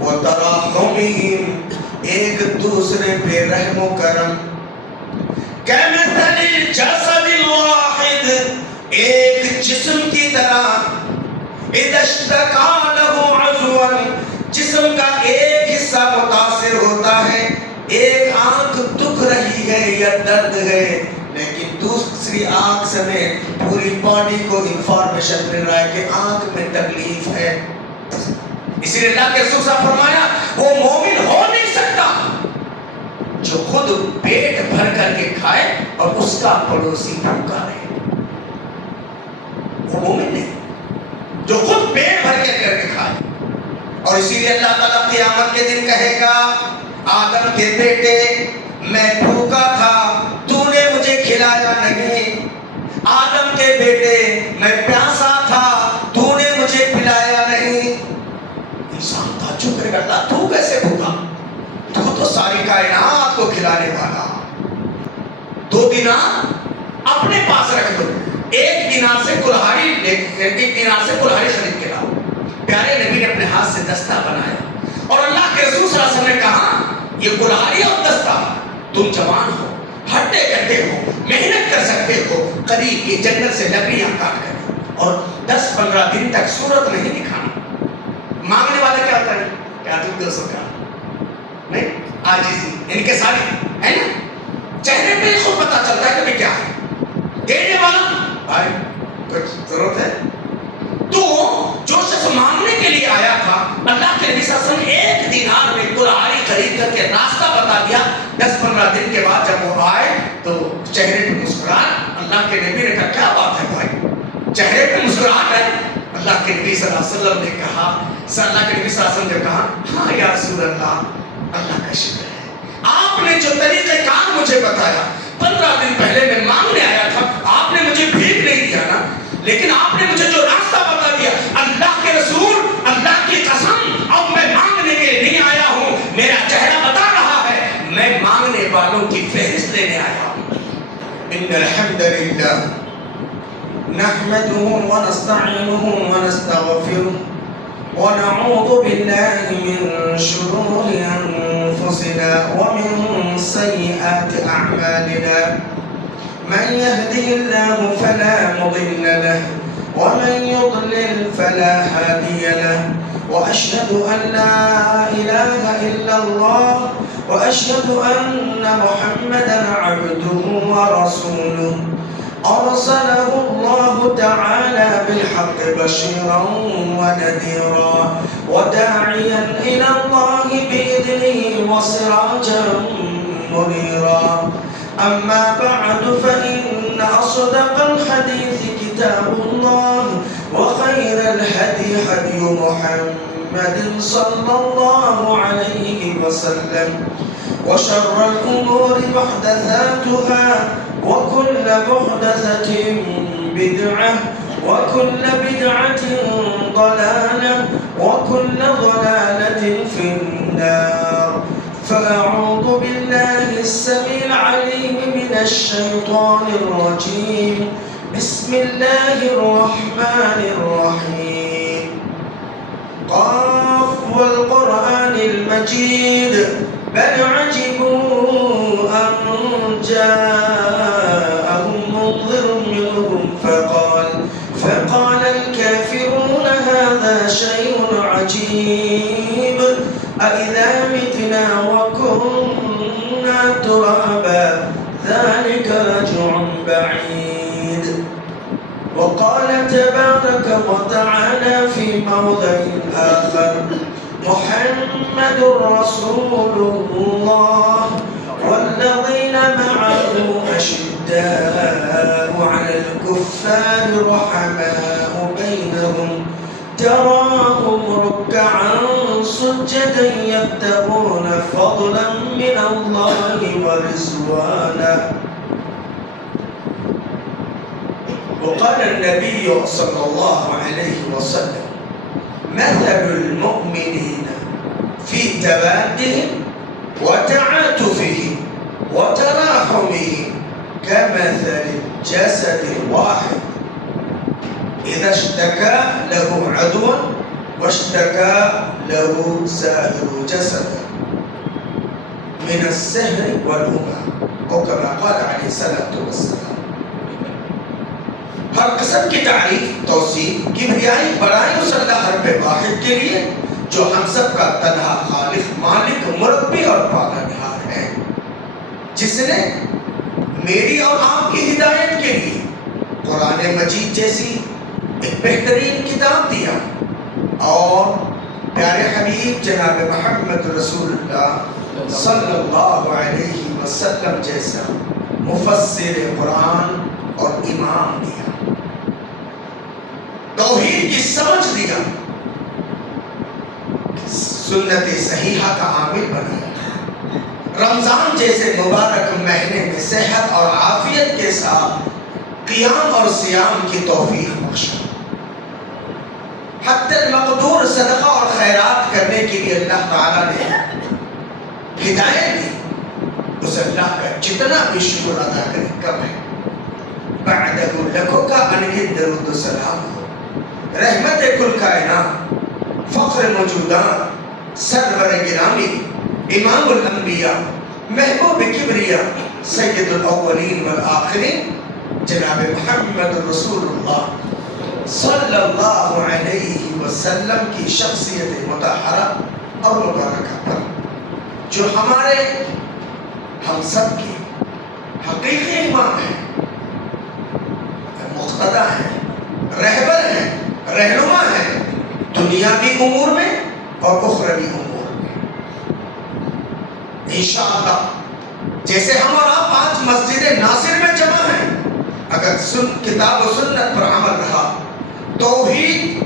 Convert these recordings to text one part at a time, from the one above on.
وتراحمهم ایک دوسرے پہ رحم و کرم كمثل الجسد الواحد ایک جسم کی طرح اذا اشتكى له عضو جسم کا ایک حصہ متاثر ہوتا ہے ایک آنکھ دکھ رہی ہے یا درد ہے لیکن دوسری آنکھ سے میں پوری باڈی کو انفارمیشن مل رہا ہے کہ آنکھ میں تکلیف ہے اسی لیے اللہ کے رسول صاحب فرمایا وہ مومن ہو نہیں سکتا جو خود پیٹ بھر کر کے کھائے اور اس کا پڑوسی بھوکا رہے وہ مومن نہیں جو خود پیٹ بھر کر کے کھائے اور اسی لیے اللہ تعالیٰ قیامت کے دن کہے گا آدم کے بیٹے میں بھوکا تھا تو نے مجھے کھلایا نہیں آدم کے بیٹے میں پیاسا تھا تو نے مجھے پلایا نہیں انسان تعجب کرے گا اللہ تو کیسے بھوکا تو ساری کائنات کو کھلانے والا 2 دینار اپنے پاس رکھ دو 1 دینار سے کلہاڑی خرید کے لاؤ پیارے نبی نے اپنے ہاتھ سے دستہ بنایا اور اللہ کے رسول صلی اللہ علیہ وسلم نے کہا یہ کلہاڑی اور دستہ تم جوان ہو ہٹے کٹے ہو محنت کر سکتے ہو قریب کی جنگل سے لکڑیاں کاٹ کر اور 10-15 دن تک صورت نہیں دکھانا مانگنے والے کیا کریں کیا تم 200 کا نہیں عاجزی ان کے ساتھ ہے نا چہرے پہ خود پتا چلتا ہے کہ کیا ہے دینے والا بھائی کچھ ضرورت ہے تو جو شخص مانگنے کے لیے آیا تھا اللہ کے نبی صلی اللہ علیہ وسلم 1 دینار میں کلہاڑی خرید کر کے راستہ بتا دیا 10-15 دن کے بعد جب وہ آئے تو چہرے پہ مسکراہٹ اللہ کے نبی نے کہا کیا بات ہے بھائی چہرے پہ مسکراہٹ ہے اللہ کے نبی صلی اللہ علیہ وسلم نے کہا اللہ کے نبی صلی اللہ علیہ وسلم نے کہا ہاں یا رسول اللہ کا شکر ہے آپ نے جو طریقہ کار مجھے بتایا 15 دن پہلے میں مانگنے آیا تھا آپ نے مجھے بھیک نہیں دیا نا لیکن آپ نے مجھے جو راستہ بتا دیا اللہ کے رسول اللہ کی قسم اب میں مانگنے کے لیے نہیں آیا ہوں میرا چہرہ بتا رہا ہے میں مانگنے والوں کی فہرست لینے آیا ہوں ان الحمد للہ نحمده ونستعینه ونستغفره ونعوذ بالله من شرور أنفسنا ومن سيئات أعمالنا من يهده الله فلا مضل له ومن يضلل فلا هادي له وأشهد أن لا إله إلا الله وأشهد أن محمدا عبده ورسوله أرسله الله تعالى بالحق بشيرا ونذيرا وداعيا إلى الله بإذنه وسراجا منيرا أما بعد فإن أصدق الحديث كتاب الله وخير الهدي هدي محمد صلى الله عليه وسلم وشر الأمور محدثاتها وكل محدثة بدعة وكل بدعة ضلالة وكل ضلالة في النار فأعوذ بالله السميع العليم من الشيطان الرجيم بسم الله الرحمن الرحيم قاف والقرآن المجيد بل عجبوا أن جاءهم منذر منهم فقال الكافرون هذا شيء عجيب أإذا متنا وكنا ترابا ذلك رجع بعيد وقال تبارك وتعالى في موضع آخر محمد رسول الله والذين معه أشداء على الكفار رحماء بينهم تراهم ركعا سجدا يبتغون فضلا من الله ورضوانا وقال النبي صلى الله عليه وسلم مثل المؤمنين في تبادهم وتعاطفهم وتراحمهم كمثل الجسد الواحد إذا اشتكى له عضو واشتكى له سائر جسد من السحر والهمة او كما قال علیہ الصلوۃ والسلام. ہر قسم کی تعریف، توصیف، کبریائی، بڑائی اس اللہ رب واحد کے لیے جو ہم سب کا تنہا خالق، مالک، مربی اور پالنہار ہے، جس نے میری اور آپ کی ہدایت کے لیے قرآن مجید جیسی ایک بہترین کتاب دیا اور پیارے حبیب جناب محمد رسول اللہ صلی اللہ علیہ وسلم جیسا مفسر قرآن اور امام دیا، توحید کی سمجھ دیا، سنت صحیحہ کا عامل بنایا، رمضان جیسے مبارک مہینے میں صحت اور عافیت کے ساتھ قیام اور صیام کی توفیق بخشا، حتی المقدور صدقہ اور خیرات کرنے کے لیے اللہ تعالیٰ نے ہدایت دی، اس اللہ کا جتنا بھی شکر ادا کرے کم ہے. بعدہ لکھو کا انگت درود و سلام ہو، رحمت کل کائنات، فخر موجودات، سرور گرامی، امام الانبیاء، محبوب کبریا، سید الاولین والآخرین جناب محمد رسول اللہ صلی اللہ علیہ وسلم کی شخصیت مطہرہ اور مبارکہ پر، جو ہمارے ہم سب کی حقیقی امام ہیں، مقتدی ہیں، رہبر ہیں، رہنما ہیں، دنیاوی امور میں اور اخروی امور میں. انشاءاللہ جیسے ہم اور آپ آج مسجد ناصر میں جمع ہیں، اگر کتاب و سنت پر عمل رہا، توحید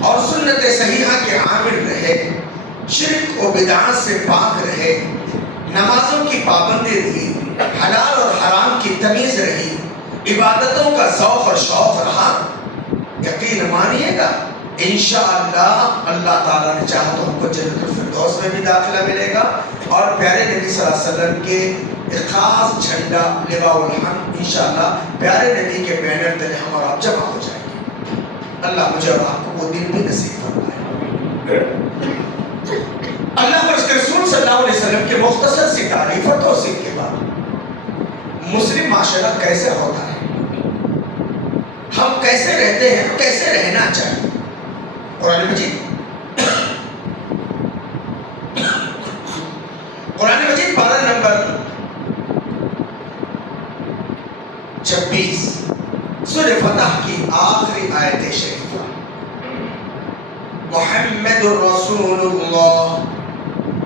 اور سنت صحیحہ کے عامل رہے، شرک و بدعات سے پاک رہے، نمازوں کی پابندی رہی، حلال اور حرام کی تمیز رہی، عبادتوں کا ذوق اور شوق رہا، یقین مانیے گا انشاءاللہ اللہ تعالیٰ نے چاہا تو ہم کو جنت الفردوس میں بھی داخلہ ملے گا، اور پیارے نبی صلی اللہ علیہ وسلم کے ایک خاص جھنڈا لواء الحمد انشاءاللہ پیارے نبی کے بینر تلے ہم اور آپ جمع ہو جائیں گے. اللہ مجھے اور آپ کو وہ دن بھی نصیب فرمائے. اللہ اور اس کے رسول صلی اللہ علیہ وسلم کے مختصر سی تعریف اور توصیف کے بعد مسلم معاشرہ کیسے ہوتا ہے، ہم کیسے رہتے ہیں، کیسے رہنا چاہیے. قرآن مجید پارہ نمبر 26 سورہ فتح کی آخری آیت شریفہ، محمد الرسول اللہ،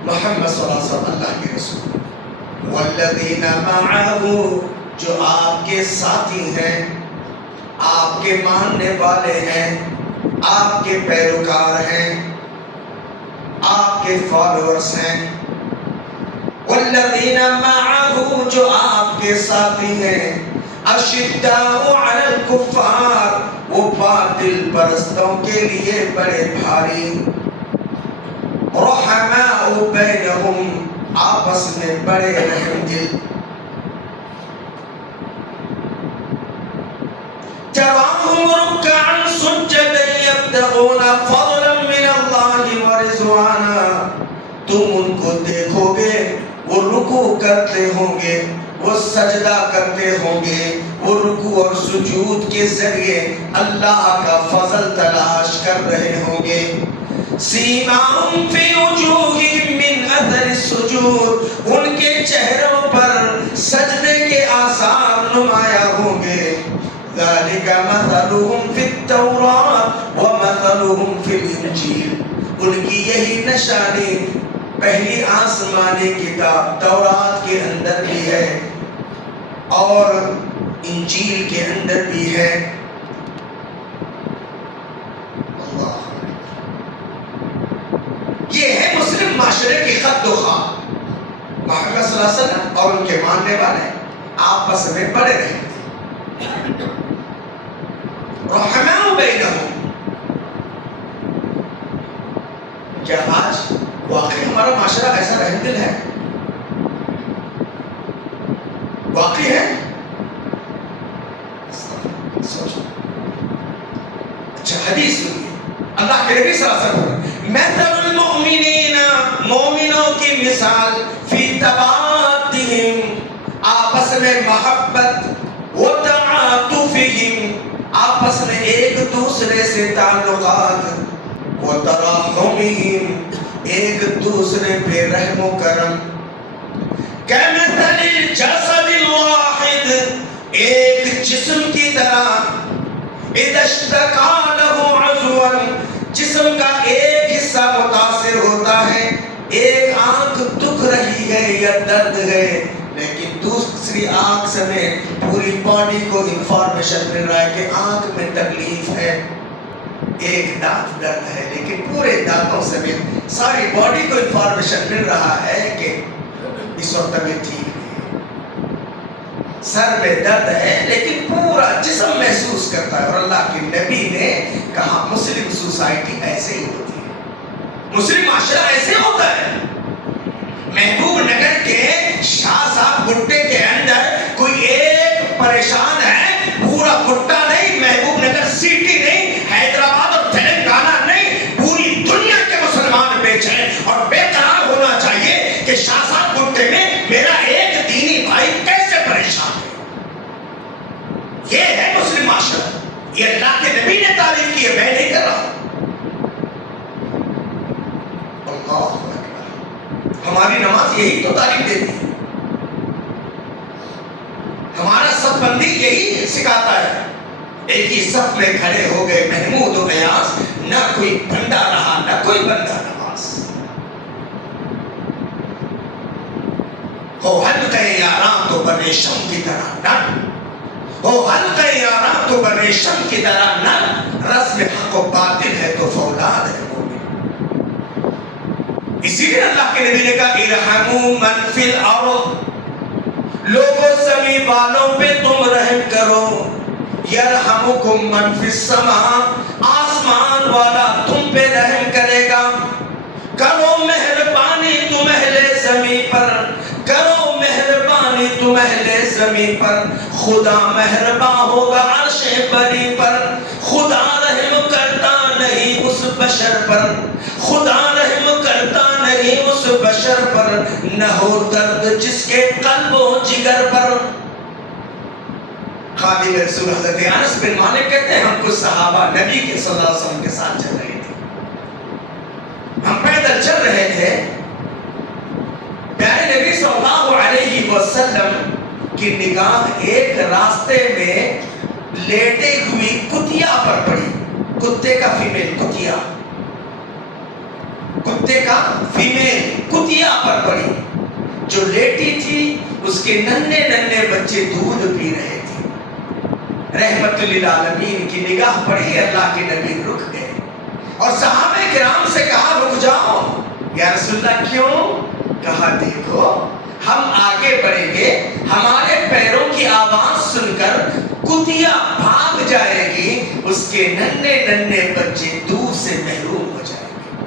محمد صلی اللہ علیہ وسلم اللہ کے رسول، والذین معہ، جو آپ کے ساتھی ہیں، آپ کے ماننے والے ہیں، آپ کے پیروکار ہیں، آپ کے فالورز ہیں. والذین معہ، جو آپ کے ساتھی ہیں، اشداء علی الکفار، وہ باطل پرستوں کے لیے بڑے بھاری، رحماء بینہم، آپس میں بڑے رحم دل، تراہم رکعا سجدا یبتغون فضلا من اللہ ورضوانا، تم ان کو دیکھو گے وہ رکوع کرتے ہوں گے، وہ سجدہ کرتے ہوں گے، وہ رکوع اور سجود کے ذریعے اللہ کا فضل تلاش کر رہے ہوں گے. سیماہم فی وجوہہم من اثر السجود، ان کے چہروں پر سجدے کے آثار نمایاں ہوں گے. ذالک مثلہم فی التوراۃ ومثلہم فی الانجیل، ان کی یہی نشانی پہلی آسمانی کتاب تورات کے اندر بھی ہے اور انجیل کے اندر بھی ہے. اللہ، یہ ہے مسلم معاشرے کی خط و خواہ. محمد صلی اللہ علیہ وسلم اور ان کے ماننے والے آپس میں بڑے رہتے، رحماء بینہم. کیا آج واقعی ہمارا معاشرہ ایسا رحم دل ہے؟ واقعی ہے؟ سوچو. اچھا حدیث سنیے، اللہ کے نبی صلی اللہ علیہ وسلم مثل المؤمن مثال فی تبادہم، آپس میں محبت، وتعاطفہم، آپس میں ایک دوسرے سے تعلقات، وتراحمہم، ایک دوسرے پہ رحم و کرم، کمثل الجسد الواحد، ایک جسم کی طرح، اذا اشتکا لہ عضو، جسم کا ایک حصہ متاثر ہوتا ہے، ایک آنکھ دکھ رہی ہے یا درد ہے، لیکن دوسری آنکھ سمیت پوری باڈی کو انفارمیشن مل رہا ہے کہ آنکھ میں تکلیف ہے، ایک دانت درد ہے، لیکن پورے دانتوں سمیت ساری باڈی کو انفارمیشن مل رہا ہے کہ اس وقت میں ٹھیک ہے، سر میں درد ہے لیکن پورا جسم محسوس کرتا ہے۔ اور اللہ کے نبی نے کہا مسلم سوسائٹی ایسے ہی ہوتی ہے، مسلم معاشرہ ایسے ہوتا ہے۔ محبوب نگر کے شاہ صاحب گٹے کے اندر کوئی ایک پریشان ہے، پورا گٹا نہیں، محبوب نگر سٹی نہیں، حیدرآباد اور تلنگانہ نہیں، پوری دنیا کے مسلمان بے چین اور بے قرار ہونا چاہیے کہ شاہ صاحب گٹے میں میرا ایک دینی بھائی کیسے پریشان ہے۔ یہ ہے مسلم معاشرہ، یہ اللہ کے نبی نے تعریف کی ہے، میں نہیں کر رہا۔ اللہ اکبر، ہماری نماز یہی تو تعریف دیتی ہے، ہمارا صف بندی یہی سکھاتا ہے۔ ایک ہی صف میں کھڑے ہو گئے محمود و ایاز، نہ کوئی بندہ رہا نہ کوئی بندہ نماز۔ ہو حلقہ یاراں تو بریشم کی طرح نر، ہو حلقہ یاراں تو بریشم کی طرح نر، رسم حق و باطل ہے تو فولاد ہے مومن۔ اسی لیے اللہ کے نبی نے کہا ارحموا من فی الارض، لوگوں زمین والوں پہ تم رحم کرو، یرحمکم من فی السماء، آسمان والا تم پہ رحم کرے گا۔ کرو مہربانی تم اہل زمین پر، کرو مہربانی تم اہل زمین پر، خدا مہربان ہوگا عرش بری پر۔ خدا رحم کرتا نہیں اس بشر پر، خدا رحم کرتا نہیں اس بشر پر، نہ ہو درد جس کے قلب و جگر پر۔ خادم رسول حضرت انس بن مالک کہتے ہیں ہم کچھ صحابہ نبی کے صلی اللہ علیہ وسلم کے ساتھ چل رہے تھے، ہم پیدل چل رہے تھے، پیارے نبی صلی اللہ علیہ وسلم کی نگاہ ایک راستے میں لیٹے ہوئی کتیا پر پڑی، کتے کا فیمیل کتیا، کتے کا فیمیل کتیا پر پڑی جو لیٹی تھی، اس کے ننھے ننھے بچے دودھ پی رہے تھے۔ رحمت للعالمین کی نگاہ پڑی، اللہ کے نبی رک گئے اور صحابہ کرام سے کہا رک جاؤ۔ یا رسول اللہ کیوں؟ کہا دیکھو ہم آگے بڑھیں گے، ہمارے پیروں کی آواز سن کر کتیا بھاگ جائے گی، اس کے ننھے ننھے بچے دودھ سے محروم ہو جائیں گے۔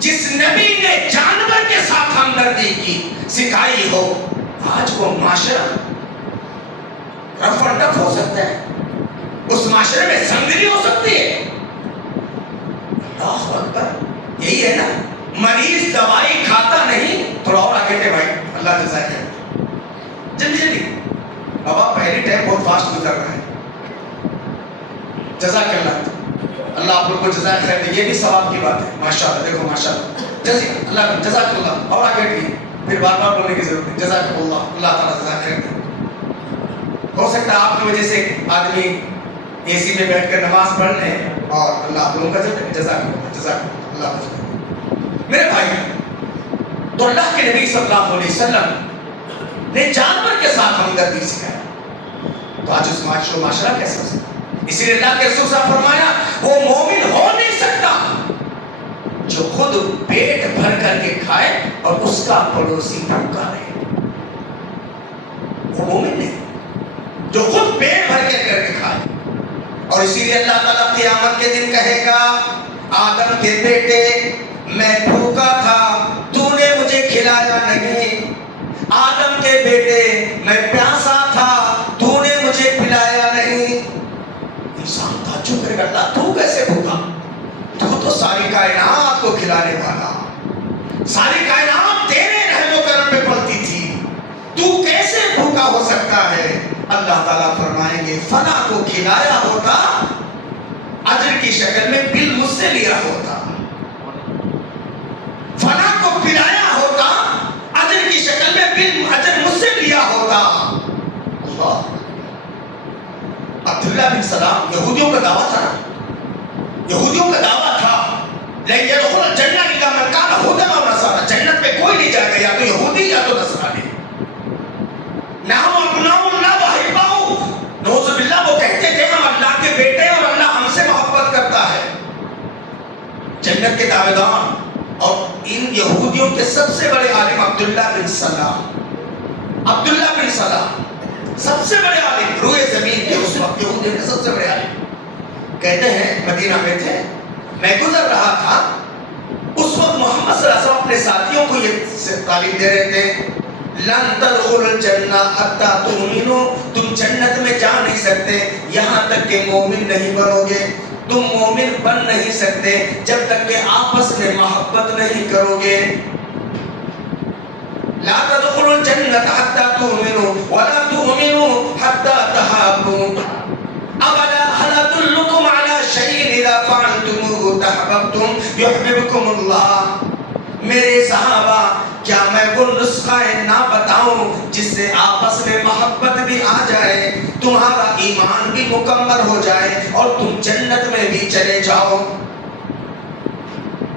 جس نبی نے جانور کے ساتھ ہمدردی کی سکھائی ہو، آج وہ معاشرہ رف اور ٹف ہو سکتا ہے، اس معاشرے میں سنگری ہو سکتی ہے۔ اللہ اکبر، یہی ہے نا، مریض دوائی کھاتا نہیں، تھوڑا اور آگے تھے بھائی، اللہ جزائے خیر، جلدی جلدی، بابا پہلی ٹائم بہت فاسٹ گزر رہا ہے، جزاک اللہ، اللہ آپ لوگ کو جزائے خیر دے، یہ بھی ثواب کی بات ہے، ماشاءاللہ، دیکھو ماشاءاللہ، جزاک اللہ، جزاک اللہ، اور آگے بھی، پھر بار بار بولنے کی ضرورت نہیں، جزاک اللہ، اللہ تعالیٰ جزاک خیر دے۔ ہو سکتا ہے آپ کی وجہ سے آدمی اے سی میں بیٹھ کر نماز پڑھ لیں اور اللہ آپ لوگوں کا جزاک اللہ۔ میرے بھائی، تو اللہ کے نبی صلی اللہ علیہ وسلم نے جانور کے ساتھ ہمدردی سکھایا، تو آج اس معاشرہ کیسا ہو سکتا؟ اسی لیے اللہ کے رسول صاحب فرمایا وہ مومن ہو نہیں سکتا جو خود پیٹ بھر کر کے کھائے اور اس کا پڑوسی بھوکا رہے، وہ مومن نہیں جو خود پیٹ بھر کے کھائے۔ اور اسی لیے اللہ تعالیٰ قیامت کے دن کہے گا آدم کے بیٹے میں بھوکا تھا تو نے مجھے کھلایا نہیں، آدم کے بیٹے میں پیاسا تھا تو نے مجھے پلایا نہیں۔ انسان تعجب کرے گا اللہ تو کیسے بھوکا؟ تو ساری کائنات کو کھلانے والا، ساری کائنات تعالیٰ فرمائیں گے فنا کو کھلایا ہوتا اجر کی شکل میں بل مجھ سے لیا ہوتا، فنا کو پلایا ہوتا اجر کی شکل میں بل اجر مجھ سے لیا ہوتا۔ اللہ، عبداللہ بن سلام یہودیوں کا دعویٰ تھا، یہودیوں کا دعویٰ تھا لیکن يدخل الجنہ الا من کان ہودی او نصارا، جنت میں کوئی نہیں جائے گا یا تو یہودی یا تو نصرانی۔ نحن ابناء اللہ واحباؤہ، نعوذ باللہ وہ کہتے تھے ہم اللہ کے بیٹے ہیں اور اللہ ہم سے محبت کرتا ہے۔ جنت کے دعوے دار اور ان یہودیوں کے سب سے بڑے عالم عبداللہ بن سلام، عبداللہ بن سلام سب سے بڑے عالم روئے زمین کے اس وقت یہودیوں کے سب سے بڑے عالم، کہتے ہیں مدینہ میں تھے، میں گزر رہا تھا، اس وقت محمد صلی اللہ علیہ وسلم اپنے ساتھیوں کو یہ تعلیم دے رہے تھے لن تدخلوا الجنہ حتی تؤمنوا، تم جنت میں جا نہیں سکتے یہاں تک کہ مومن نہیں بنو گے، تم مومن بن نہیں سکتے جب تک کہ آپس میں محبت نہیں کرو گے۔ لا تدخلوا الجنة حتى تؤمنوا ولا تؤمنوا حتى تحابوا، أولا هل أدلكم على شيء إذا فعلتموه تحببتم يحببكم الله۔ میرے صحابہ کیا میں وہ نسخہ نہ بتاؤں جس سے آپس میں محبت بھی آ جائے، تمہارا ایمان بھی مکمل ہو جائے اور تم جنت میں بھی چلے جاؤ۔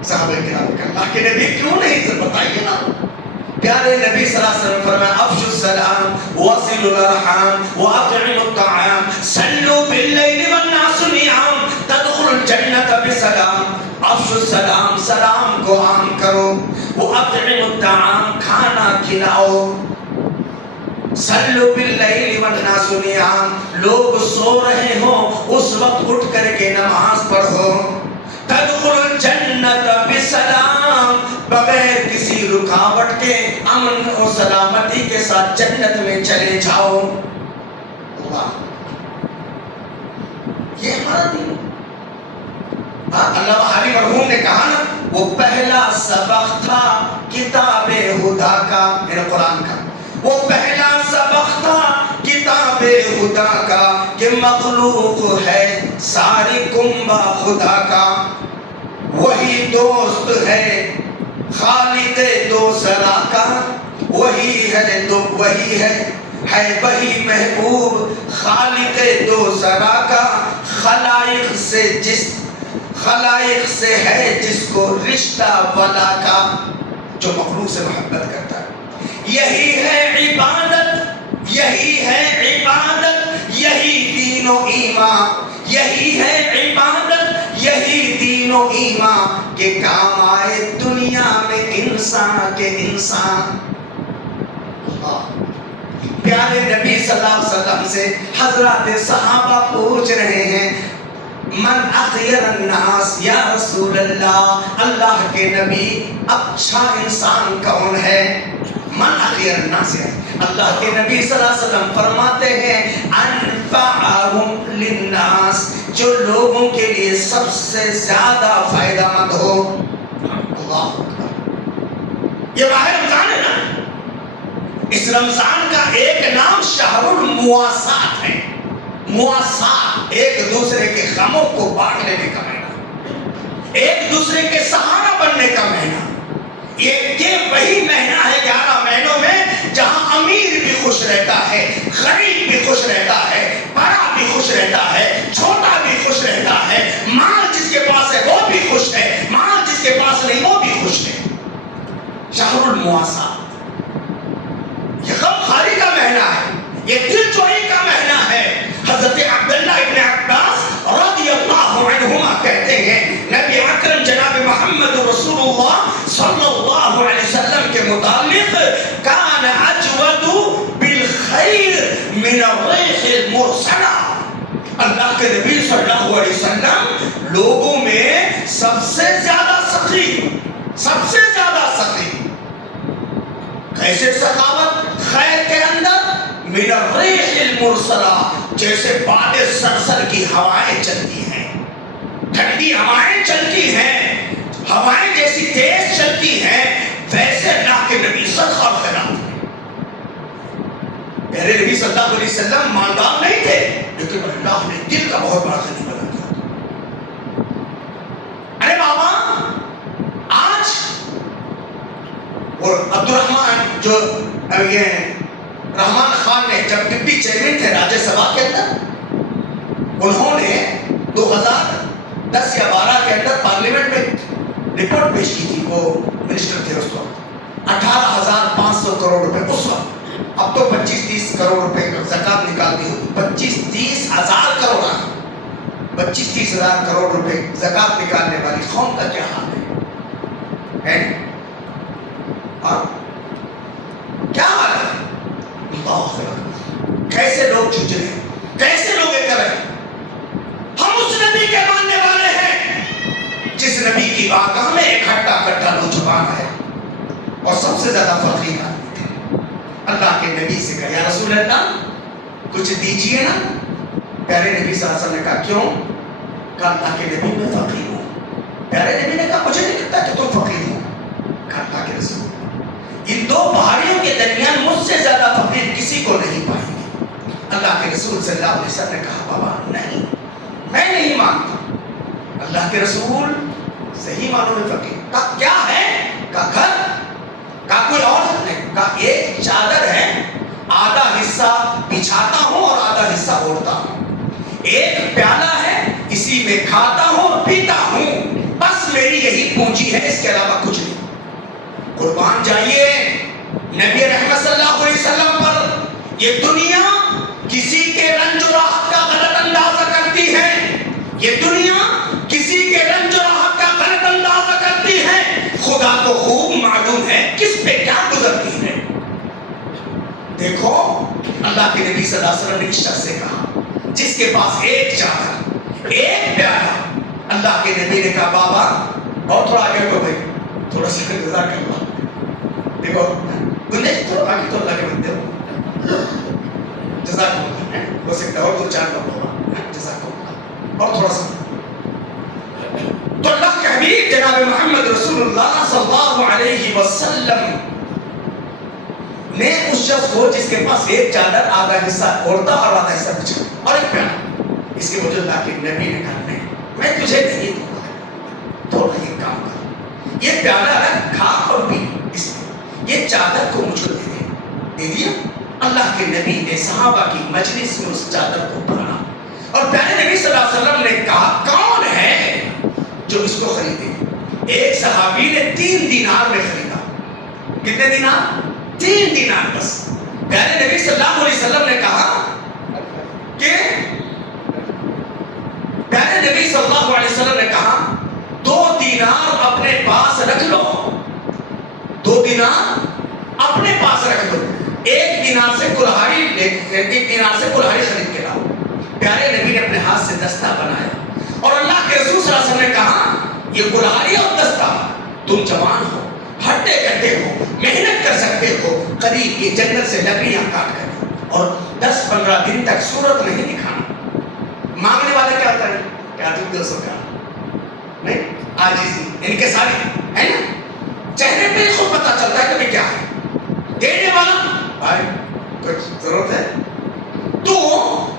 صحابہ کرام کہ اللہ کے نبی کیوں نہیں بتائیے نا، پیارے نبی صلی اللہ علیہ وسلم فرمایا افشوا السلام وصلوا الارحام واطعموا الطعام صلوا باللیل والناس نیام تدخلوا الجنة بسلام۔ افشوا السلام، سلام کو عام کرو، واطعموا الطعام، کھانا کھلاؤ، صلوا باللیل والناس نیام، لوگ سو رہے ہوں اس وقت اٹھ کر کے نماز پڑھو، تدخلوا الجنة بسلام، بغیر کسی رکاوٹ کے امن و سلامتی کے ساتھ جنت میں چلے جاؤ۔ اللہ، یہ ہمارا دین۔ اللہ علی مرحوم نے کہا نا وہ پہلا سبق تھا کتاب خدا کا، میرے قرآن کا، وہ پہلا سبق تھا کتاب خدا کا کہ مخلوق ہے ساری کنبہ خدا کا، وہی دوست ہے خالق دوسرا کا، وہی ہے وہی محبوب خالق دوسرا کا، خلائق سے ہے جس کو رشتہ ولا کا، جو مخلوق سے محبت کرتا ہے۔ یہی ہے عبادت، یہی ہے عبادت، یہی دین و ایمان، یہی ہے عبادت، یہی دین و ایمان کہ کام آئے دنیا میں انسان کے انسان۔ پیارے نبی صلی اللہ علیہ وسلم سے حضرات صحابہ پوچھ رہے ہیں من اخیر الناس یا رسول اللہ، اللہ کے نبی اچھا انسان کون ہے؟ من اخیر الناس، اللہ کے نبی صلی اللہ علیہ وسلم فرماتے ہیں انفعہم للناس، جو لوگوں کے لیے سب سے زیادہ فائدہ مند ہو۔ اللہ، یہ ماہ رمضان ہے نا، اس رمضان کا ایک نام شہر المواسات ہے، مواسات، ایک دوسرے کے غموں کو بانٹ لینے کا مہینہ، ایک دوسرے کے سہارا بننے کا مہینہ۔ یہ وہی مہینہ ہے 11 مہینوں میں جہاں امیر بھی خوش رہتا ہے، غریب بھی خوش رہتا ہے، بڑا بھی خوش رہتا ہے، چھوٹا بھی خوش رہتا ہے، مال جس کے پاس ہے وہ بھی خوش ہے، مال جس کے پاس نہیں وہ بھی خوش ہے۔ شہر المواسات، یہ غم خاری کا مہینہ ہے، یہ دل جوئی کا مہینہ ہے۔ حضرت عبداللہ ابن عباس رضی اللہ عنہما کہتے ہیں نبی اکرم جناب محمد رسول اللہ صلی اللہ علیہ وسلم کے متعلق کان اجود بالخیر من الریح المرسلہ، اللہ کے نبی صلی اللہ علیہ وسلم لوگوں میں سب سے زیادہ سخی، سب سے زیادہ سخی، کیسے سخاوت خیر کے اندر؟ من الریح المرسلہ، جیسے باد سرسر کی ہوائیں چلتی ہیں، ٹھنڈی ہوائیں چلتی ہیں، ہوائیں جیسی تیز چلتی ہیں، ویسے اللہ کے نبی سخا اور خیرات ہیں۔ میرے نبی صلی اللہ علیہ وسلم مالدار نہیں اور عبد الرحمان جو یہ رحمان خان نے جب ڈپٹی چیئرمین تھے راجیہ سبھا کے اندر، انہوں نے 2010 یا 12 کے اندر پارلیمنٹ میں رپورٹ پیش کی تھی، وہ منسٹر تھے اس وقت، 18,500 کروڑ روپے اس وقت، اب تو 25-30 کروڑ روپے زکات نکال دی ہوگی، 25-30 ہزار کروڑ 25-30 ہزار کروڑ روپے زکات نکالنے والی قوم کا کیا حال ہے؟ کیا حال ہے؟ اللہ اکبر، کیسے لوگ جھج رہے ہیں، کیسے لوگ یہ کر رہے ہیں؟ ہم اس نبی کے ماننے والے ہیں جس نبی کی بارگاہ میں ایک ہٹا کٹا نوجوان ہے اور سب سے زیادہ فقیر آدمی تھے، اللہ کے نبی سے کہا یا رسول اللہ کچھ دیجئے نا۔ پیارے نبی صلی اللہ علیہ وسلم نے کہا کیوں؟ کہا اللہ کے نبی میں فقیر ہوں۔ پیارے نبی نے کہا مجھے نہیں لگتا کہ تم فقیر ہو۔ کہا اللہ کے رسول ان دو پہاڑیوں کے درمیان مجھ سے زیادہ فقیر کسی کو نہیں پائیں گے۔ اللہ کے رسول صلی اللہ علیہ وسلم نے کہا بابا نہیں، میں نہیں مانتا۔ اللہ کے رسول صحیح معنوں میں فقیر۔ کہا کیا ہے؟ کہا گھر۔ کہا کوئی اور نہیں؟ کہا ایک چادر ہے، آدھا حصہ بچھاتا ہوں اور آدھا حصہ اوڑھتا ہوں، ایک پیالہ ہے اسی میں کھاتا ہوں اور پیتا ہوں، بس میری یہی پونجی ہے، اس کے علاوہ کچھ نہیں۔ قربان جائیے نبی رحمت صلی اللہ علیہ وسلم پر یہ دنیا کسی کے رنج و راحت کا غلط اندازہ کرتی ہے، یہ دنیا کسی کے رنج و راحت کا غلط اندازہ کرتی ہے، خدا کو خوب معلوم ہے کس پہ کیا گزرتی ہے۔ دیکھو اللہ کے نبی صلی اللہ علیہ وسلم نے اس شخص سے کہا جس کے پاس ایک چادر ایک پیالہ، اللہ کے نبی نے کہا بابا اور تھوڑا آگے کو بھائی، تھوڑا سا انتظار کر لو، دیکھو گنجائش تھوڑا آگے تو اللہ کے بندے ہو، جزاک اللہ، ہو سکتا ہے اور دو چار لوگ ہوگا، جزاک اللہ، اور تھوڑا سا۔ تو اللہ کے حبیب جناب محمد رسول اللہ صلی اللہ علیہ وسلم نے اس شخص کو جس کے پاس ایک چادر آدھا حصہ اوڑھتا اور آدھا حصہ بچھا اور ایک پیالہ، اس کے وجہ اللہ کے نبی نے کہا نہیں میں تجھے نہیں دوں گا، تھوڑا یہ کام کر، یہ پیالہ رکھ کھا اور پی، اس میں یہ چادر کو مجھ کو دے دیا۔ اللہ کے نبی نے صحابہ کی مجلس میں اس چادر کو پکڑا اور پیارے نبی صلی اللہ علیہ وسلم نے کہا کون ہے جو اس کو خریدے؟ ایک صحابی نے 3 دینار میں خریدا۔ کتنے دینار؟ 3 دینار بس۔ پیارے نبی صلی اللہ علیہ وسلم نے کہا کہ پیارے نبی صلی اللہ علیہ وسلم نے کہا 2 دینار اپنے پاس رکھ لو، 2 دینار اپنے پاس رکھ دو، 1 دینار سے کلہاڑی خرید کے لاؤ۔ پیارے نبی نے اپنے ہاتھ سے دستہ بنایا اور اللہ کے رسول صلی اللہ علیہ وسلم نے کہا یہ کلہاڑی اور دستہ، تم جوان ہو، ہٹے کٹے ہو، محنت کر سکتے ہو، قریب کی جنگل سے لکڑیاں کاٹ کر اور 10-15 دن تک صورت نہیں دکھانا۔ مانگنے والے کیا کریں؟ کیا تم 200 کا نہیں، عاجزی ان کے سارے ہے نا، چہرے پہ خود پتا چلتا ہے کہ کیا ہے۔ دینے والا بھائی کچھ ضرورت ہے، تو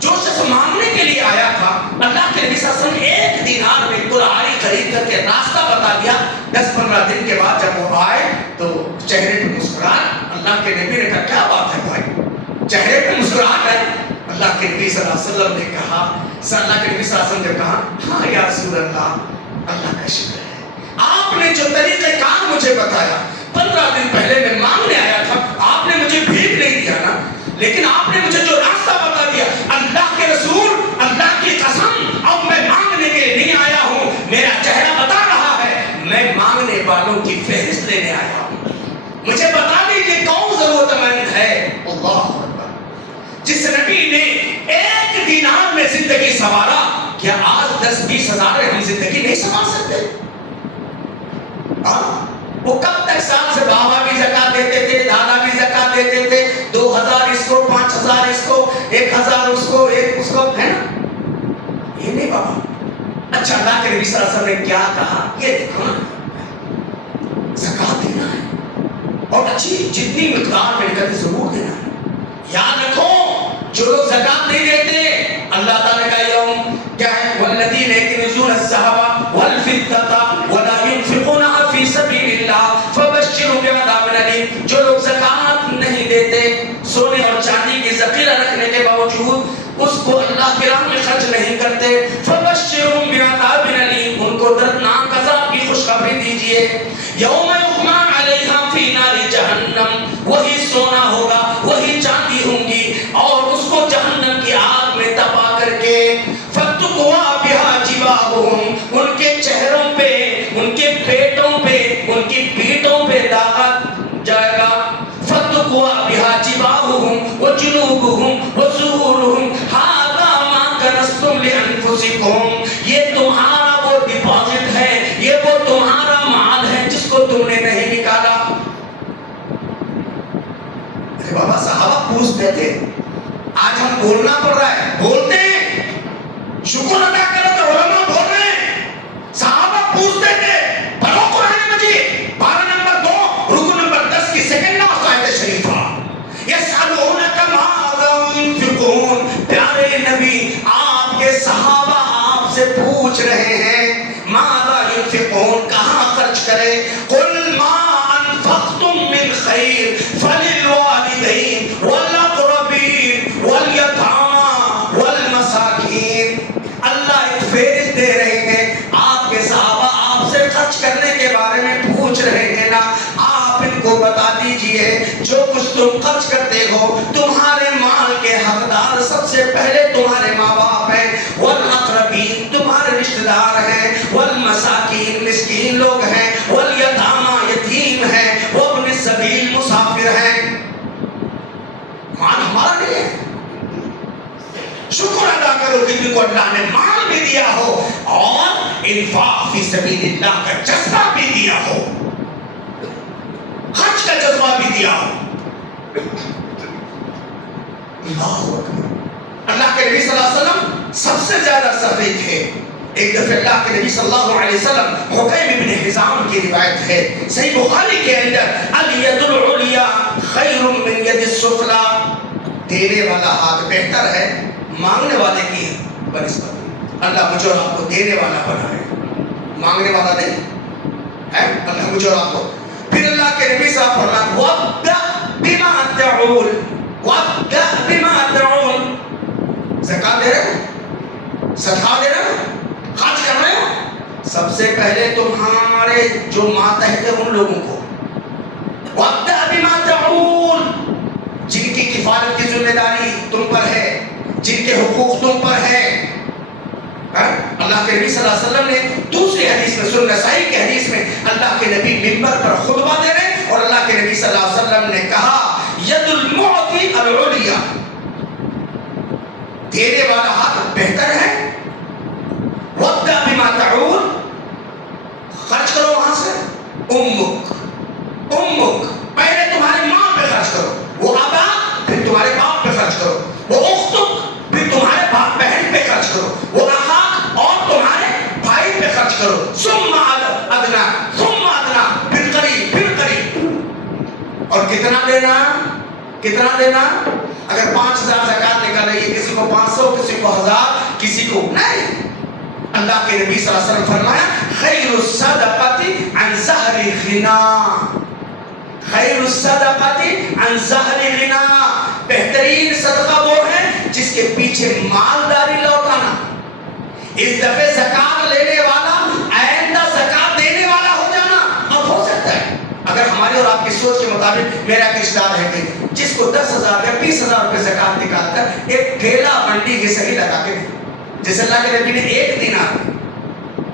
جو شخص مانگنے کے لیے آیا تھا اللہ کے نبی صلی اللہ علیہ وسلم نے 1 دینار میں کلہاڑی خرید کر کے راستہ بتا دیا۔ 10-15 دن کے بعد جب وہ آئے تو چہرے پہ مسکراہٹ، اللہ کے نبی نے کہا کیا بات ہے بھائی، چہرے پہ مسکراہٹ ہے؟ اللہ کے نبی صلی اللہ علیہ وسلم نے کہا، اللہ کے نبی صلی اللہ علیہ وسلم نے کہا ہاں یا رسول اللہ، اللہ کا شکر ہے آپ نے جو طریقہ کار مجھے بتایا، 15 دن پہلے میں مانگنے آیا تھا، آپ نے مجھے بھیک نہیں دیا نا، لیکن آپ نے مجھے جو راستہ بتا دیا، اللہ کے رسول اللہ کی قسم اب میں مانگنے کے لیے نہیں آیا ہوں، میرا چہرہ بتا رہا ہے میں مانگنے والوں کی فہرست لینے آیا ہوں، مجھے بتا دیجیے کون ضرورت مند ہے۔ اللہ اکبر، جس نبی نے 1 دینار میں زندگی سنوارا، کیا آج 10-20 ہزار میں ہم زندگی نہیں سنوار سکتے؟ وہ کب تک سال سے بابا بھی زکات دیتے تھے، دادا بھی زکات دیتے تھے، 2000 اس کو، 5000 اس کو، 1000 اس کو، 1 اس کو، ہے نا؟ یہ نہیں بابا۔ اچھا اللہ کے نبی صلی اللہ علیہ وسلم نے کیا کہا؟ یہ دیکھو نا، زکات دینا ہے اور اچھی جتنی مقدار میں نکلے ضرور دینا ہے۔ یاد رکھو جو لوگ زکات نہیں دیتے، اللہ تعالیٰ کا یوم کیا ہے؟ والذین یکنزون الذھب والفضة ولا ينفقونها في سبيل الله فبشرهم بعذاب علیم، جو لوگ زکات نہیں دیتے، سونے اور چاندی کی ذخیرہ رکھنے کے باوجود اس کو اللہ کی راہ میں خرچ نہیں کرتے، فبشرهم بعذاب علیم، ان کو دردناک عذاب کی خوشخبری دیجئے۔ یوم یحمى علیہا فی نار جہنم، وہی سونا ہوگا، وہی چاندی ہوں گی، اور اس کو جہنم کی آگ میں تپا کر کے فتقوا بها جباہهم، ان کے چہروں پہ، ان کے پیٹوں پہ، ان کی پیٹوں پہ داغا جائے گا۔ فتقوا بها جباہهم وجنوبهم وظہورهم ھذا ما کنزتم لانفسکم، یہ تمہارا وہ ڈپازٹ ہے، یہ وہ تمہارا مال ہے جس کو تم نے نہیں نکالا۔ بابا صحابہ پوچھتے تھے، آج ہم بولنا پڑ رہا ہے، بولتے ہیں، شکر ادا کرو کہ علماء بول رہے ہیں۔ صحابہ پوچھتے تھے، پڑھو قرآن مجید، پارہ نمبر 2 رکو نمبر 10 کی سیکنڈ نمبر آیت شریفہ، یسألونک ماذا ينفقون، پیارے نبی آپ کے صحابہ آپ سے پوچھ رہے ہیں ماذا ينفقون، کہاں خرچ کریں؟ قل ما انفقتم من خیر فللوالدین والاقربین والیتامى والمساکین۔ اللہ ایک فہرست دے رہے ہیں، آپ کے صحابہ آپ سے خرچ کرنے کے بارے میں پوچھ رہے ہیں نا، آپ ان کو بتا دیجئے جو کچھ تم خرچ کرتے ہو، تمہارے مال کے حقدار سب سے پہلے تمہارے ماں باپ ہیں، والاقربین تمہارے رشتہ دار ہیں، والمساکین مسکین لوگ ہیں، والیتامى یتیم ہیں، وابن السبیل مسافر ہیں۔ مال ہمارا نہیں ہے، شکر ادا کرو کہ تم کو اللہ نے مال بھی دیا ہو اور انفاق فی سبیل اللہ کا جذبہ بھی دیا ہو، خرچ کا جذبہ بھی دیا ہو۔ اللہ اکبر۔ اللہ کے نبی صلی اللہ علیہ وسلم سب سے زیادہ سخی تھے۔ ایک دفعہ اللہ کے نبی صلی اللہ علیہ وسلم، حکیم ابن حزام کی روایت ہے صحیح بخاری کے اندر، الید العلیٰ خیر من ید السفلی، دینے والا ہاتھ بہتر ہے مانگنے والے کی بنسبت۔ اللہ مجھے اور آپ کو دینے والا بنائے، مانگنے والا نہیں ہے، اللہ مجھے اور آپ کو۔ پھر اللہ کے نبی صاحب فرمایا وَابْدَأْ بِمَا تَعُولُ، وَابْدَأْ بِمَا تَعُولُ، زکات دے رہے ہو، صدقہ دے رہے ہو، خرچ کر رہے ہو، سب سے پہلے تمہارے جو ماتحت ہیں ان لوگوں کو، وَابْدَأْ بِمَا تَعُولُ، جن کی کفالت کی ذمہ داری تم پر ہے، جن کے حقوق تم پر ہے۔ اللہ کے نبی صلی اللہ علیہ وسلم نے دوسری حدیث میں، سنن نسائی کی حدیث میں، اللہ کے نبی منبر پر خطبہ دے رہے ہیں اور اللہ کے نبی صلی اللہ علیہ وسلم نے کہا ید المعطی العلیٰ، دینے والا ہاتھ بہتر ہے، وَابْدَأْ بِمَا تَعُولُ، خرچ کرو وہاں سے، امک پہلے تمہاری ماں پہ خرچ کرو، وہ آبا پھر تمہارے باپ پہ خرچ کرو، وہ اختک پھر تمہارے باپ بہن پہ خرچ کرو، وہ اخاک اور تمہارے بھائی پہ خرچ کرو، ثم ادنا پھر قریب، اور کتنا دینا؟ اگر 5000 زکات نکال رہی ہے، کسی کو 500، کسی کو 1000، کسی کو نہیں۔ اللہ کے نبی صلی اللہ علیہ وسلم فرمایا خیر الصدقۃ عن ظہر غنا، خیر الصدقۃ عن ظہر غنا، بہترین صدقہ وہ ہے جس کے پیچھے مالداری لوٹانا۔ اس دفعہ زکات لینے والا آئندہ زکات دینے والا ہو جانا اب ہو سکتا ہے، اگر ہماری اور آپ کی سوچ کے مطابق میرا ایک رشتہ دار ہے کہ جس کو 10,000 یا 20,000 روپے زکات نکال کر ایک ٹھیلا منڈی کی صحیح لگا کے دے، جیسے اللہ کے نبی نے 1 دینار